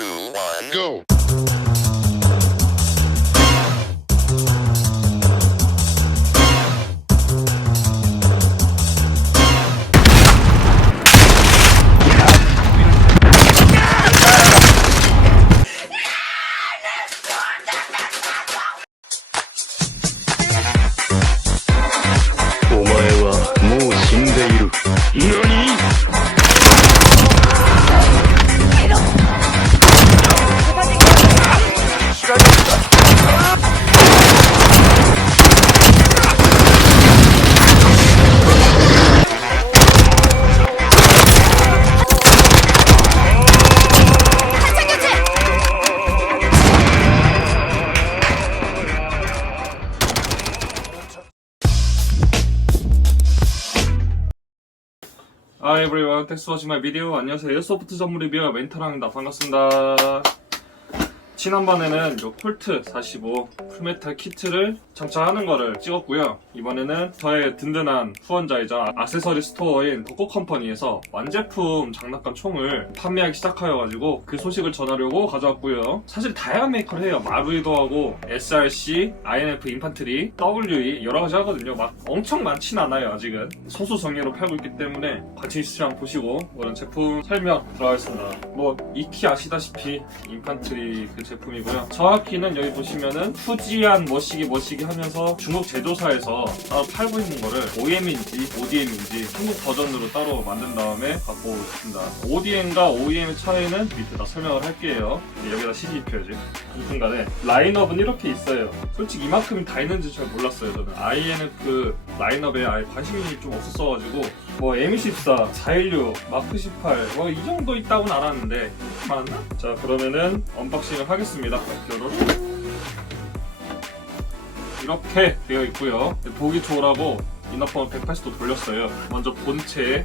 2, 1, go! Hi everyone, thanks for watching my video. 안녕하세요. 에어소프트 전문 리뷰어 멘탈왕입니다. 반갑습니다. 지난번에는 요 콜트 45 풀메탈 키트를 장착하는 거를 찍었고요. 이번에는 저의 든든한 후원자이자 아세서리 스토어인 덕고컴퍼니에서 완제품 장난감 총을 판매하기 시작하여가지고 그 소식을 전하려고 가져왔고요. 사실 다양한 메이커를 해요. 마루이도 하고 SRC, INF 인판트리, WE 여러가지 하거든요. 막 엄청 많진 않아요. 아직은 소수 정예로 팔고 있기 때문에 관심 있으시면 보시고 이런 제품 설명 들어가겠습니다. 뭐 익히 아시다시피 인판트리 그 제품이고요. 정확히는 여기 보시면은 푸지안 머시기 하면서 중국 제조사에서 따로 팔고 있는 거를 OEM인지 ODM인지 한국 버전으로 따로 만든 다음에 갖고 있습니다. ODM과 OEM의 차이는 밑에다 설명을 할게요. 여기다 CG 입혀야지. 아무튼간에 라인업은 이렇게 있어요. 솔직히 이만큼이 다 있는지 잘 몰랐어요. 저는 INF 라인업에 아예 관심이 좀 없었어가지고 뭐 M14, 416, 마크 18 뭐 이 정도 있다고는 알았는데 많았나? 자 그러면은 언박싱을 하겠습니다. 이렇게 되어 있고요. 보기 좋으라고 이너펌을 180도 돌렸어요. 먼저 본체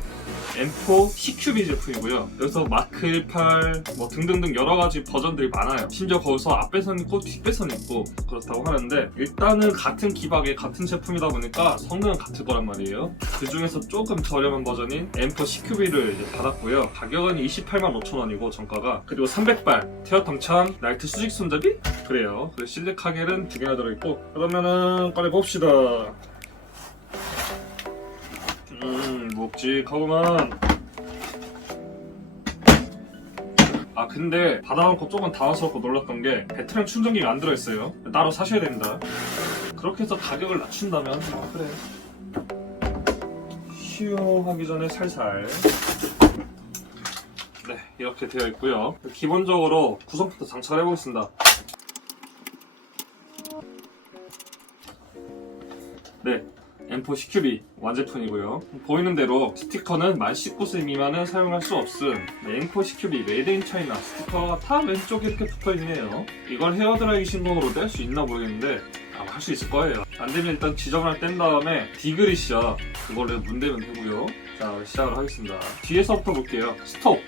M4 CQB 제품이고요. 여기서 마크 18 뭐 등등등 여러가지 버전들이 많아요. 심지어 거기서 앞배선 있고 뒷배선 있고 그렇다고 하는데 일단은 같은 기박의 같은 제품이다 보니까 성능은 같을 거란 말이에요. 그 중에서 조금 저렴한 버전인 M4 CQB를 이제 받았고요. 가격은 285,000원이고 정가가. 그리고 300발 태어 탐창 나이트 수직 손잡이? 그래요. 그리고 실리카 겔은 2개나 들어있고. 그러면은 꺼내봅시다. 묵직하구만. 아 근데 받아놓고 조금 당황스럽고 놀랐던 게 배터리 충전기가 안 들어있어요. 따로 사셔야 됩니다. 그렇게 해서 가격을 낮춘다면 그래 휴 하기 전에 살살. 네 이렇게 되어 있고요. 기본적으로 구성부터 장착을 해보겠습니다. 네 M4 CQB 완제품이고요. 보이는 대로 스티커는 만 19세 미만은 사용할 수 없음. M4 CQB 메이드 인 차이나 스티커가 다 왼쪽에 이렇게 붙어있네요. 이걸 헤어드라이기 신공으로 뗄 수 있나 모르겠는데 아마 할 수 있을 거예요. 안되면 일단 지저분을 뗀 다음에 디그리셔 그걸로 문대면 되고요. 자 시작을 하겠습니다. 뒤에서부터 볼게요. 스톡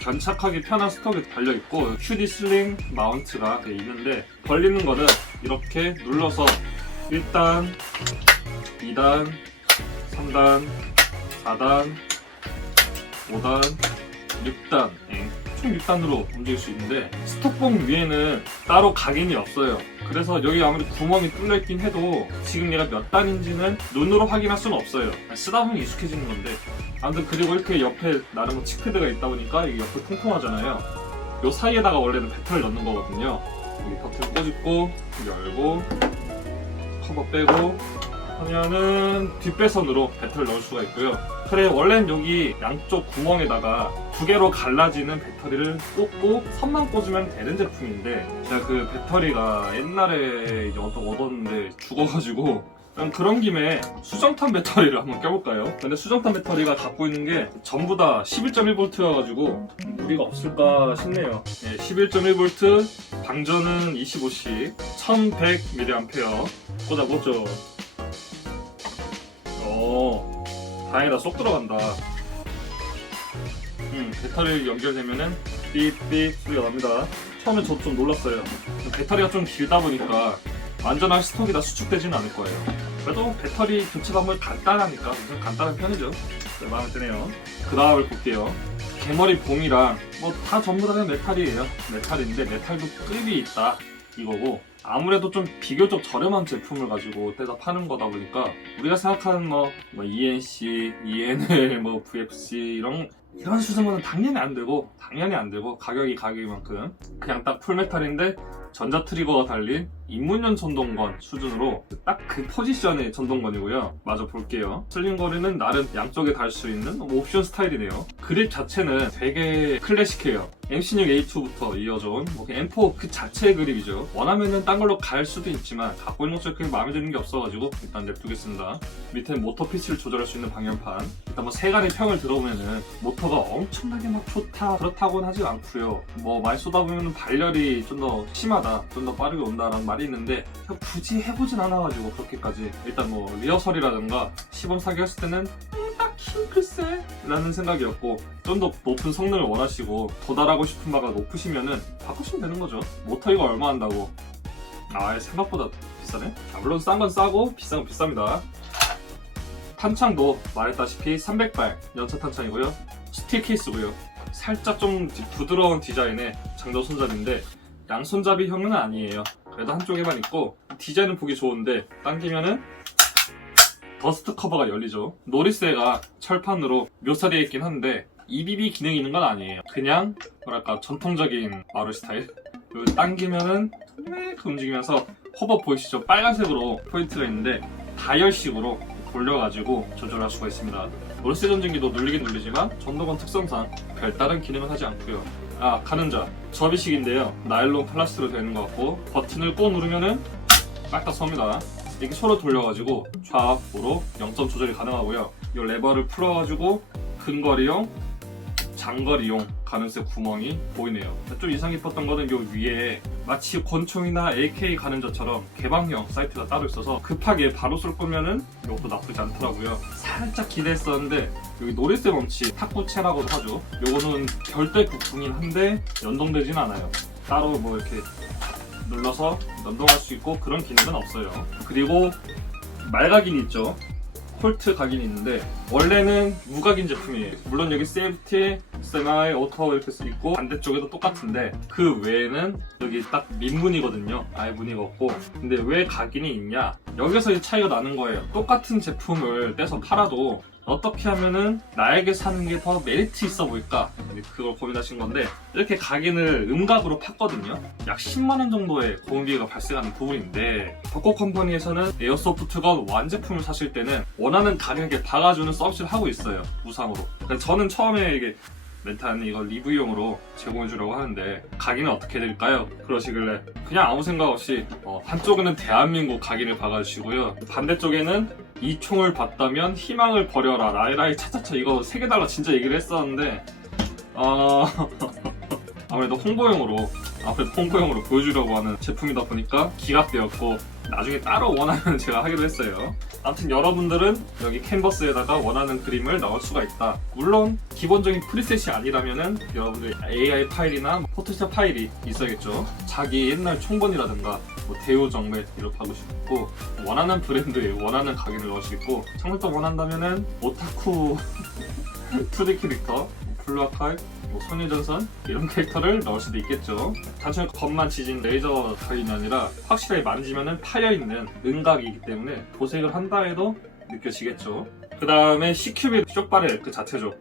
견착하기 편한 스톡이 달려있고 QD 슬링 마운트가 돼 있는데 벌리는 거는 이렇게 눌러서 1단, 2단, 3단, 4단, 5단, 6단 총 6단으로 움직일 수 있는데 스톡봉 위에는 따로 각인이 없어요. 그래서 여기 아무리 구멍이 뚫려있긴 해도 지금 얘가 몇 단인지는 눈으로 확인할 수는 없어요. 쓰다 보면 익숙해지는 건데 아무튼 그리고 이렇게 옆에 나름 칙패드가 있다 보니까 이게 옆에 통통하잖아요. 요 사이에다가 원래는 배터리를 넣는 거거든요. 여기 버튼 꽂고 열고 커버 빼고 하면은 뒷배선으로 배터리를 넣을 수가 있고요. 그래 원래는 여기 양쪽 구멍에다가 2개로 갈라지는 배터리를 꽂고 선만 꽂으면 되는 제품인데 제가 그 배터리가 옛날에 이제 얻었는데 죽어가지고 그런 김에 수정탄 배터리를 한번 껴볼까요? 근데 수정탄 배터리가 갖고 있는 게 전부 다 11.1V여가지고 무리가 없을까 싶네요. 네, 11.1V 방전은 25C 1100mAh 꽂아보죠. 다행이다. 쏙 들어간다. 배터리 연결되면은 삐삐 소리가 납니다. 처음에 저도 좀 놀랐어요. 배터리가 좀 길다 보니까 완전한 스톡이 다 수축되지는 않을 거예요. 그래도 배터리 교체 방법이 간단하니까 굉장히 간단한 편이죠. 마음에 드네요. 그 다음을 볼게요. 개머리 봉이랑 뭐 다 전부 다 그냥 메탈이에요. 메탈인데 메탈도 급이 있다 이거고, 아무래도 좀 비교적 저렴한 제품을 가지고 떼서 파는 거다 보니까 우리가 생각하는 뭐 ENC, ENL, 뭐 VFC 이런 수준은 당연히 안 되고 가격이 가격이만큼 그냥 딱 풀메탈인데 전자 트리거가 달린 입문용 전동건 수준으로 딱 그 포지션의 전동건이고요. 마저 볼게요. 슬링 거리는 나름 양쪽에 달 수 있는 옵션 스타일이네요. 그립 자체는 되게 클래식해요. MC6A2부터 이어져온 M4 그 자체의 그립이죠. 원하면은 딴 걸로 갈 수도 있지만 갖고 있는 것처럼 마음에 드는 게 없어가지고 일단 냅두겠습니다. 밑에 모터 피치를 조절할 수 있는 방열판. 일단 뭐 세간의 평을 들어보면은 모터가 엄청나게 막 좋다 그렇다고는 하지 않고요. 뭐 많이 쏟아보면 발열이 좀 더 심하다, 좀 더 빠르게 온다라는 말이 있는데 굳이 해보진 않아가지고 그렇게까지. 일단 뭐 리허설이라든가 시범 사기 했을 때는 딱히 글쎄 라는 생각이었고, 좀 더 높은 성능을 원하시고 도달하고 싶은 바가 높으시면은 바꾸시면 되는 거죠. 모터 이거 얼마 한다고? 생각보다 비싸네? 물론 싼 건 싸고 비싼 건 비쌉니다. 탄창도 말했다시피 300발 연차 탄창이고요. 스틸 케이스고요. 살짝 좀 부드러운 디자인의 장전 손잡이인데 양손잡이형은 아니에요. 그래도 한쪽에만 있고 디자인은 보기 좋은데 당기면은 더스트 커버가 열리죠. 노리스가 철판으로 묘사되어 있긴 한데 EBB 기능이 있는 건 아니에요. 그냥 뭐랄까 전통적인 마루 스타일. 그리고 당기면은 그 움직이면서 호버 보이시죠? 빨간색으로 포인트가 있는데 다이얼식으로 돌려가지고 조절할 수가 있습니다. 노리스 전진기도 눌리긴 눌리지만 전동건 특성상 별다른 기능은 하지 않고요. 가는자 접이식인데요. 나일론 플라스틱으로 되어 있는 것 같고 버튼을 꾹 누르면은 빡딱 섭니다. 이렇게 손을 돌려가지고 좌우로 0점 조절이 가능하고요. 이 레버를 풀어가지고 근거리용, 장거리용 가늠쇠 구멍이 보이네요. 좀 인상 깊었던 거는 이 위에 마치 권총이나 AK 가늠자처럼 개방형 사이트가 따로 있어서 급하게 바로 쏠 거면은 이것도 나쁘지 않더라고요. 살짝 기대했었는데 여기 노리스 멈치 탁구체라고도 하죠. 요거는 절대 부품이긴 한데 연동되진 않아요. 따로 뭐 이렇게 눌러서 연동할 수 있고 그런 기능은 없어요. 그리고 말각인이 있죠. 콜트 각인이 있는데 원래는 무각인 제품이에요. 물론 여기 세이프티, 세마이, 오토 이렇게 있고 반대쪽에도 똑같은데 그 외에는 여기 딱 민무늬거든요. 아예 무늬가 없고. 근데 왜 각인이 있냐? 여기서 이 차이가 나는 거예요. 똑같은 제품을 떼서 팔아도 어떻게 하면은 나에게 사는 게 더 메리트 있어 보일까? 그걸 고민하신 건데 이렇게 각인을 음각으로 팠거든요. 약 10만원 정도의 공비가 발생하는 부분인데 덕코 컴퍼니에서는 에어소프트건 완제품을 사실 때는 원하는 가격에 박아주는 서비스를 하고 있어요. 무상으로. 저는 처음에 이게 멘탈은 이거 리뷰용으로 제공해주려고 하는데 각인은 어떻게 해드릴까요? 그러시길래 그냥 아무 생각 없이 한쪽에는 대한민국 각인을 박아주시고요. 반대쪽에는 이 총을 봤다면 희망을 버려라 라이라이 차차차 이거 3개 달라 진짜 얘기를 했었는데 아무래도 홍보용으로 보여주려고 하는 제품이다 보니까 기각되었고 나중에 따로 원하면 제가 하기로 했어요. 아무튼 여러분들은 여기 캔버스에다가 원하는 그림을 넣을 수가 있다. 물론 기본적인 프리셋이 아니라면은 여러분들 AI 파일이나 포토샵 파일이 있어야겠죠. 자기 옛날 총본이라든가 뭐 대우 정맥 이렇게 하고 싶고 원하는 브랜드에 원하는 각인을 넣을 수 있고 창작도 원한다면은 오타쿠 2D 캐릭터, 블루아카이, 소녀전선 이런 캐릭터를 넣을 수도 있겠죠. 단순히 겉만 지진 레이저 각인이 아니라 확실하게 만지면은 파여있는 음각이기 때문에 도색을 한다 해도 느껴지겠죠. 그 다음에 CQB 쇼바레 그 자체죠.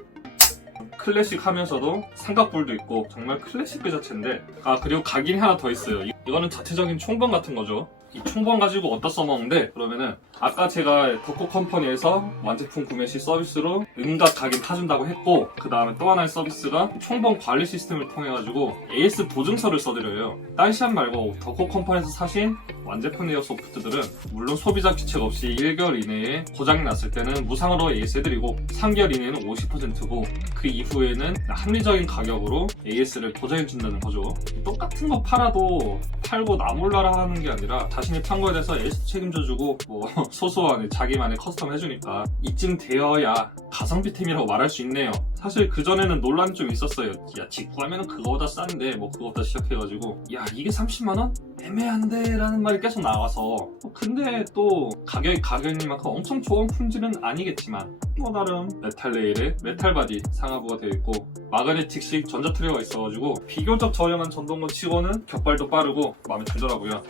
클래식하면서도 삼각볼도 있고 정말 클래식 그 자체인데 그리고 각인이 하나 더 있어요. 이거는 자체적인 총본 같은 거죠. 이 총본 가지고 어디다 써먹는데 그러면은 아까 제가 덕코 컴퍼니에서 완제품 구매 시 서비스로 음각 각인 타준다고 했고 그 다음에 또 하나의 서비스가 총본 관리 시스템을 통해 가지고 AS 보증서를 써드려요. 딴 시합 말고 덕코 컴퍼니에서 사신 완제품 에어소프트들은 물론 소비자 규칙 없이 1개월 이내에 고장이 났을 때는 무상으로 AS 해드리고 3개월 이내에는 50%고 그 이후에는 합리적인 가격으로 AS를 보장해준다는 거죠. 똑같은 거 팔아도 팔고 나 몰라라 하는 게 아니라 자신이 판 거에 대해서 AS 책임져주고 뭐 소소한 자기만의 커스텀 해주니까 이쯤 되어야 가성비템이라고 말할 수 있네요. 사실 그전에는 논란이 좀 있었어요. 야 직구하면 그거보다 싼데 뭐 그거보다 시작해가지고 야 이게 30만원? 애매한데? 라는 말이 연말이 계속 나와서 근데 또 가격이만큼 엄청 좋은 품질은 아니겠지만 나름 메탈 레일에 메탈 바디 상하부가 되어 있고 마그네틱식 전자 트리거가 있어가지고 비교적 저렴한 전동건 치고는 격발도 빠르고 마음에 들더라고요.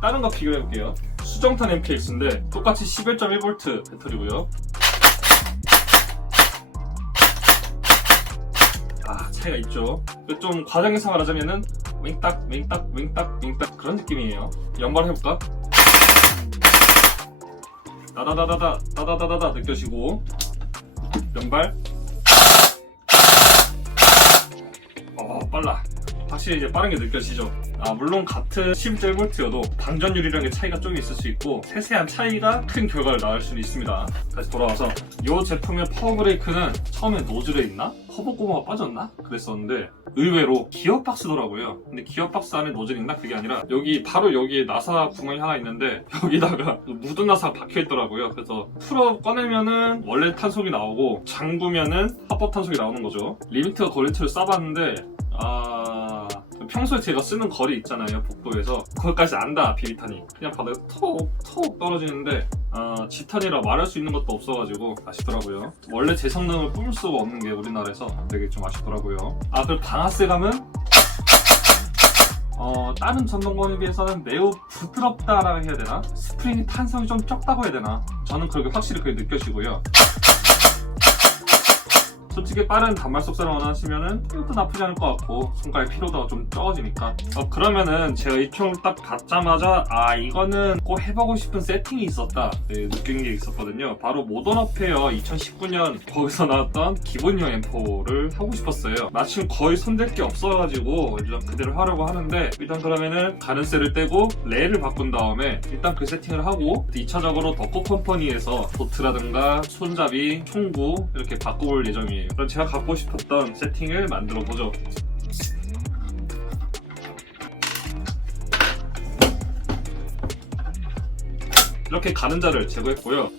다른 거 비교해볼게요. 수정탄 MPX인데 똑같이 11.1V 배터리고요. 차이가 있죠. 좀 과정에서 말하자면은 윙딱 그런 느낌이에요. 연발해볼까? 따다다다다 느껴지고 연발. 빨라. 확실히 이제 빠른 게 느껴지죠. 물론 같은 11.1V여도 방전율이라는 게 차이가 좀 있을 수 있고 세세한 차이가 큰 결과를 낳을 수는 있습니다. 다시 돌아와서 이 제품의 파워브레이크는 처음에 노즐에 있나? 허브고무가 빠졌나? 그랬었는데 의외로 기어박스더라고요. 근데 기어박스 안에 노즐 있나? 그게 아니라 바로 여기에 나사 구멍이 하나 있는데 여기다가 묻은 나사가 박혀있더라고요. 그래서 풀어 꺼내면은 원래 탄속이 나오고 잠그면은 합법 탄속이 나오는 거죠. 리미트가 거리트를 싸봤는데 평소에 제가 쓰는 거리 있잖아요, 복도에서. 거기까지 안 닿아, 비비탄이. 그냥 바닥에 톡 떨어지는데 지탄이라 말할 수 있는 것도 없어가지고 아쉽더라고요. 원래 제 성능을 뿜을 수가 없는 게 우리나라에서 되게 좀 아쉽더라고요. 그리고 방아쇠감은 다른 전동건에 비해서는 매우 부드럽다라고 해야 되나? 스프링이 탄성이 좀 적다고 해야 되나? 저는 확실히 그게 느껴지고요. 솔직히 빠른 단말 속사를 원하시면은 이것도 나쁘지 않을 것 같고 손가락 피로도가 좀 적어지니까 그러면은 제가 이 총을 딱 받자마자 이거는 꼭 해보고 싶은 세팅이 있었다 느낀 게 있었거든요. 바로 모던 어페어 2019년 거기서 나왔던 기본형 M4를 하고 싶었어요. 마침 거의 손댈 게 없어가지고 일단 그대로 하려고 하는데 일단 그러면은 가는쇠를 떼고 레일을 바꾼 다음에 일단 그 세팅을 하고 2차적으로 덕코 컴퍼니에서 도트라든가 손잡이, 총구 이렇게 바꿔볼 예정이에요. 그럼 제가 갖고 싶었던 세팅을 만들어 보죠. 이렇게 가는자를 제거했고요.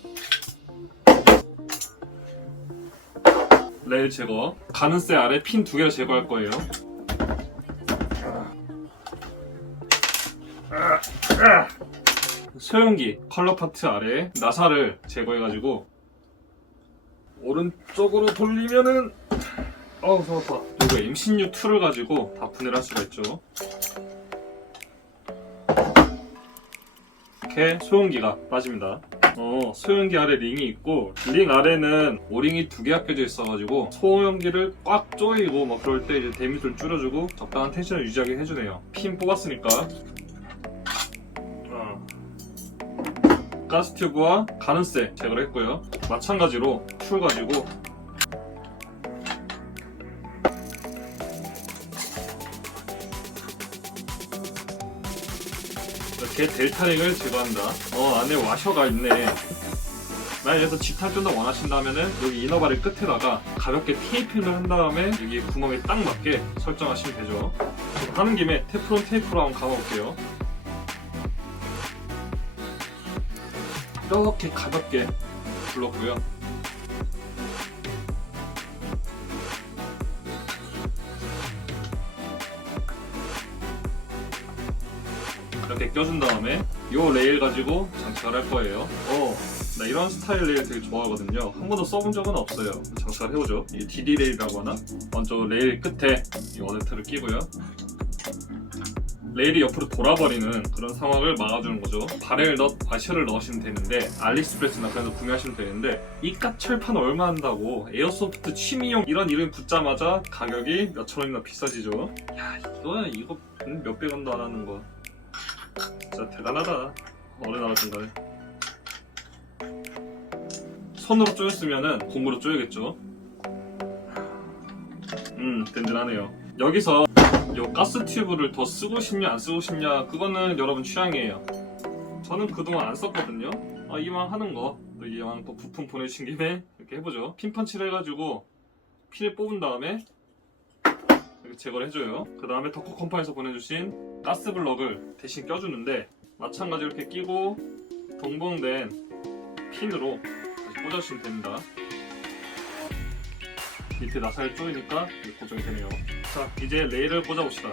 레일 제거. 가는쇠 아래 핀 2개를 제거할 거예요. 소형기 컬러 파트 아래 나사를 제거해가지고 오른쪽으로 돌리면은 좋다. 이거 M16-2를 가지고 다 분해를 할 수가 있죠. 이렇게 소형기가 빠집니다. 소형기 아래 링이 있고 링 아래는 오링이 2개가 껴져 있어가지고 소형기를 꽉 조이고 그럴 때 이제 데미지를 줄여주고 적당한 텐션을 유지하게 해주네요. 핀 뽑았으니까 가스튜브와 가는쇠 제거를 했고요. 마찬가지로 툴 가지고 이렇게 델타링을 제거한다. 안에 와셔가 있네. 만약에 지탄 좀 더 원하신다면은 여기 이너바를 끝에다가 가볍게 테이핑을 한 다음에 여기 구멍에 딱 맞게 설정하시면 되죠. 하는 김에 테프론 테이프로 한번 감아볼게요. 이렇게 가볍게 불렀고요. 이렇게 껴준 다음에 이 레일 가지고 장착을 할 거예요. 나 이런 스타일 레일 되게 좋아하거든요. 한 번도 써본 적은 없어요. 장착을 해보죠. 이 DD 레일이라고 하나? 먼저 레일 끝에 이 어댑터를 끼고요. 레일이 옆으로 돌아버리는 그런 상황을 막아주는 거죠. 와셔를 넣으시면 되는데 알리익스프레스나 그런 데 구매하시면 되는데 이깟 철판 얼마 한다고 에어소프트 취미용 이런 이름 붙자마자 가격이 몇천 원이나 비싸지죠. 이거 몇백 원도 안 하는 거 진짜 대단하다. 어느 나라 중간에 손으로 쪼였으면은 고무로 쪼여야겠죠. 든든하네요. 여기서 이 가스 튜브를 더 쓰고 싶냐 안 쓰고 싶냐 그거는 여러분 취향이에요. 저는 그동안 안 썼거든요. 이왕 하는 거 이왕 또 부품 보내주신 김에 이렇게 해보죠. 핀펀치를 해가지고 핀을 뽑은 다음에 이렇게 제거를 해줘요. 그 다음에 덕코 컴퍼니에서 보내주신 가스 블럭을 대신 껴주는데 마찬가지로 이렇게 끼고 동봉된 핀으로 다시 꽂아주시면 됩니다. 밑에 나사를 조이니까 고정이 되네요. 자, 이제 레일을 꽂아봅시다.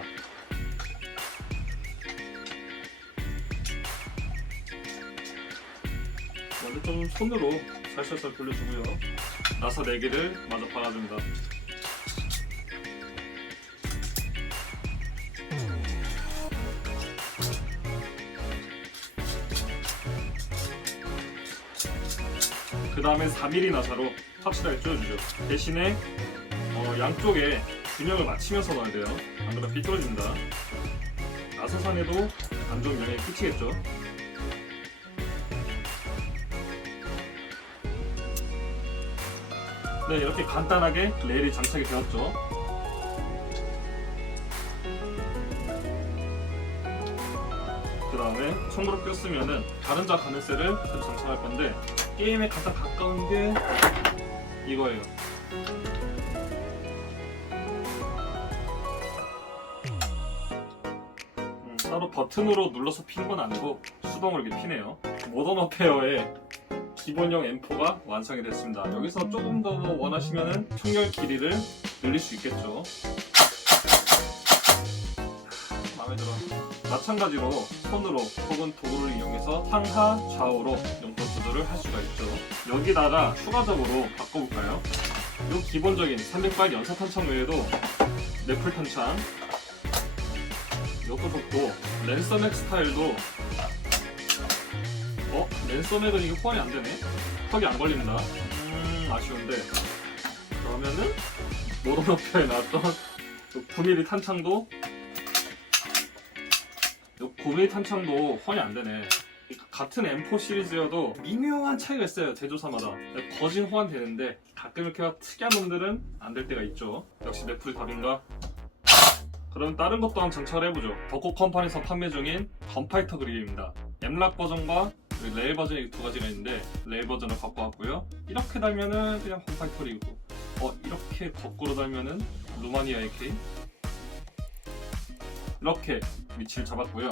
먼저 좀 손으로 살살살 돌려주고요. 나사 4개를 마저 박아줍니다. 그 다음에 4mm 나사로 확실하게 조여주죠. 대신에 양쪽에 균형을 맞추면서 넣어야 돼요. 안 그러면 삐뚤어집니다. 나사상에도 안 좋은 영향이 끼치겠죠. 네, 이렇게 간단하게 레일이 장착이 되었죠. 그 다음에 총으로 꼈으면은 가른자 가늘쇠를 장착할 건데, 게임에 가장 가까운 게 이거예요. 따로 버튼으로 눌러서 핀 건 아니고 수동으로 이렇게 피네요. 모던 어페어의 기본형 M4가 완성이 됐습니다. 여기서 조금 더 원하시면은 총열 길이를 늘릴 수 있겠죠. 마음에 들어. 마찬가지로 손으로 혹은 도구를 이용해서 상하 좌우로 용도 조절을 할 수가 있죠. 여기다가 추가적으로 바꿔볼까요? 이 기본적인 300발 연사 탄창 외에도 래플 탄창, 이것도 좋고, 랜서맥 스타일도 랜서맥은 이게 호환이 안 되네. 턱이 안 걸립니다. 아쉬운데. 그러면은 모던 어페어에 나왔던 9mm 탄창도 9mm 탄창도 호환이 안 되네. 같은 M4 시리즈여도 미묘한 차이가 있어요. 제조사마다. 거진 호환되는데 가끔 이렇게 특이한 놈들은 안 될 때가 있죠. 역시 래플이 답인가? 그럼 다른 것도 한번 장착을 해보죠. 덕후 컴퍼니에서 판매 중인 건파이터 그릴입니다. 엠락 버전과 레일 버전이 두 가지가 있는데, 레일 버전을 갖고 왔고요. 이렇게 달면은 그냥 건파이터 그릴이고, 이렇게 거꾸로 달면은 루마니아 AK, 이렇게 위치를 잡았고요.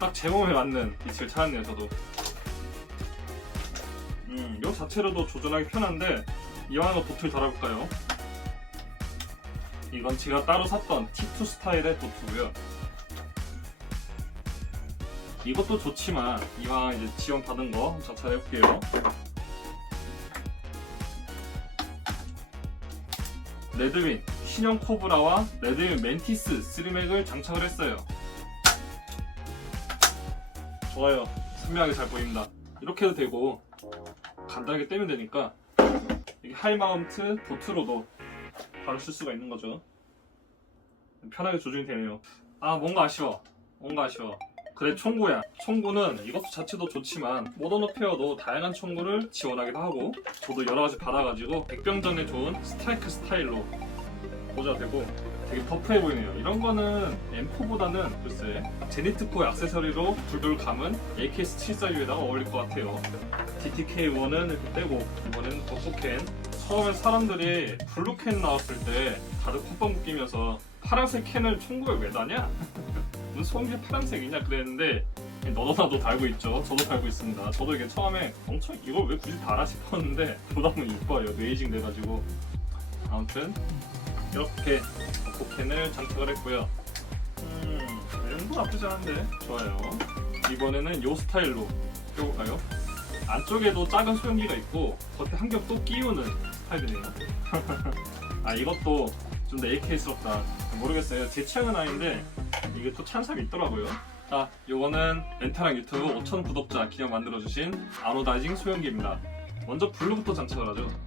딱 제 몸에 맞는 위치를 찾았네요. 저도 이 자체로도 조절하기 편한데, 이왕으로 도트를 달아볼까요? 이건 제가 따로 샀던 T2 스타일의 도트고요. 이것도 좋지만 이왕 이제 지원받은 거 장착해볼게요. 레드윈 신형 코브라와 레드윈 멘티스 3맥을 장착을 했어요. 좋아요. 선명하게 잘 보입니다. 이렇게 해도 되고, 간단하게 떼면 되니까 이게 하이마운트 도트로도 바로 쓸 수가 있는 거죠. 편하게 조준이 되네요. 뭔가 아쉬워. 그래, 총구야. 총구는 이것도 자체도 좋지만 모던 어페어도 다양한 총구를 지원하기도 하고, 저도 여러가지 받아가지고 백병전에 좋은 스트라이크 스타일로 꽂아되고 되게 터프해 보이네요. 이런 거는 M4보다는 글쎄 제니트코의 액세서리로 둘둘 감은 AKS-742에다가 어울릴 것 같아요. DTK1은 이렇게 떼고, 이번에는 덕후캔. 처음에 사람들이 블루캔 나왔을 때 다들 콧방 묶이면서 파란색 캔을 총구에 왜 다냐? 무슨 소음기 파란색이냐 그랬는데, 너도 나도 달고 있죠. 저도 달고 있습니다. 저도 이게 처음에 엄청 이걸 왜 굳이 달아 싶었는데 보다 보면 이뻐요. 뇌이징 돼가지고. 아무튼 이렇게 덕후캔을 장착을 했고요. 이름도 나쁘지 않은데 좋아요. 이번에는 이 스타일로 껴볼까요? 안쪽에도 작은 소형기가 있고 겉에 한 겹 또 끼우는 스타일이네요. 이것도 좀 더 AK스럽다. 모르겠어요. 제 취향은 아닌데 이게 또 찬사가 있더라고요. 요거는 렌타랑 유튜브 5,000 구독자 기념 만들어주신 아노다이징 소형기입니다. 먼저 블루부터 장착을 하죠.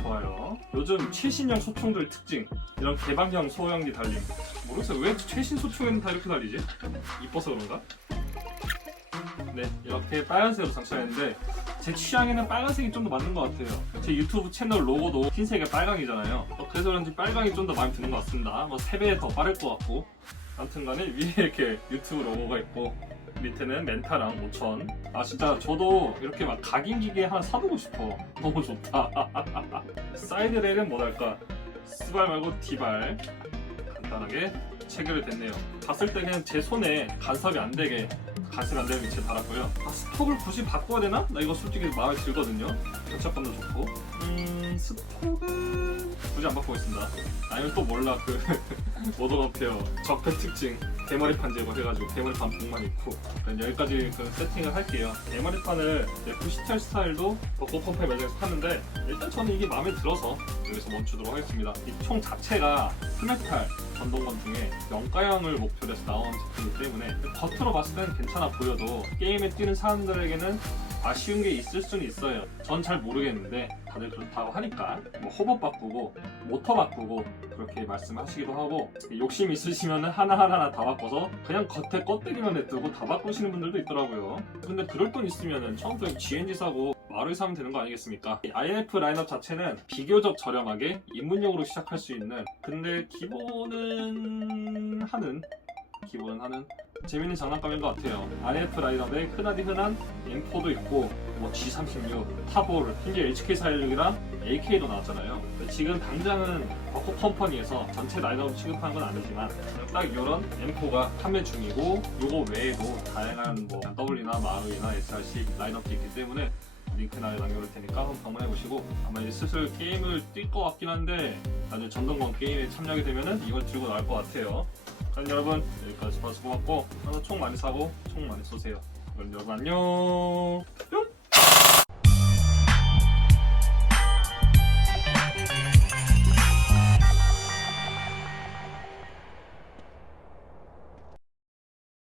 좋아요. 요즘 최신형 소총들 특징, 이런 개방형 소형기 달림. 모르겠어요. 왜 최신 소총에는 다 이렇게 달리지? 이뻐서 그런가? 네, 이렇게 빨간색으로 장착했는데 제 취향에는 빨간색이 좀 더 맞는 것 같아요. 제 유튜브 채널 로고도 흰색에 빨강이잖아요. 그래서 그런지 빨강이 좀 더 마음에 드는 것 같습니다. 3배 더 빠를 것 같고. 아무튼 간에 위에 이렇게 유튜브 로고가 있고, 밑에는 멘타랑 5,000. 진짜 저도 이렇게 막 각인 기계 하나 사보고 싶어. 너무 좋다. 사이드 레일은 뭐랄까, 스발 말고 D발 간단하게 체결이 됐네요. 봤을 때 그냥 제 손에 간섭이 안 되게 가시가 안 되는 위치에 달았고요. 스톡을 굳이 바꿔야 되나? 나 이거 솔직히 마음에 들거든요. 견착감도 좋고. 스톡은 굳이 안 바꾸겠습니다. 아니면 또 몰라 그 모던 어페어 적폐 특징 대머리판 제거해가지고 대머리판 복만 있고 여기까지 그 세팅을 할게요. 대머리판을 FCTR 스타일도 고컴파이 매장에서 파는데 일단 저는 이게 마음에 들어서 여기서 멈추도록 하겠습니다. 이 총 자체가 스메탈 전동건 중에 명가형을 목표로 해서 나온 제품이기 때문에 겉으로 봤을 때는 괜찮아 보여도 게임에 뛰는 사람들에게는 아쉬운 게 있을 수는 있어요. 전 잘 모르겠는데 다들 그렇다고 하니까 뭐 호버 바꾸고 모터 바꾸고 그렇게 말씀하시기도 하고 욕심 있으시면 하나하나 다 바꿔서 그냥 겉에 껍데기만 냅두고 다 바꾸시는 분들도 있더라고요. 근데 그럴 돈 있으면 처음부터 GNG 사고 마루이 사면 되는 거 아니겠습니까? 이 INF 라인업 자체는 비교적 저렴하게 입문용으로 시작할 수 있는 근데 기본은 하는 재밌는 장난감인 것 같아요. INF 라인업에 흔하디 흔한 M4도 있고 뭐 G36, 타볼, 심지어 HK416이랑 AK도 나왔잖아요. 지금 당장은 버커 컴퍼니에서 전체 라인업을 취급하는 건 아니지만 딱 이런 M4가 판매 중이고 요거 외에도 다양한 뭐 W나 마루이나 SRC 라인업도 있기 때문에 링크나 남겨놓을 테니까 한번 방문해보시고 아마 이제 슬슬 게임을 뛸 것 같긴 한데 나중에 전동건 게임에 참여하게 되면은 이걸 들고 나올 것 같아요. 그럼 여러분 여기까지 봐서 고맙고 총 많이 사고 총 많이 쏘세요. 그럼 여러분 안녕. 뿅!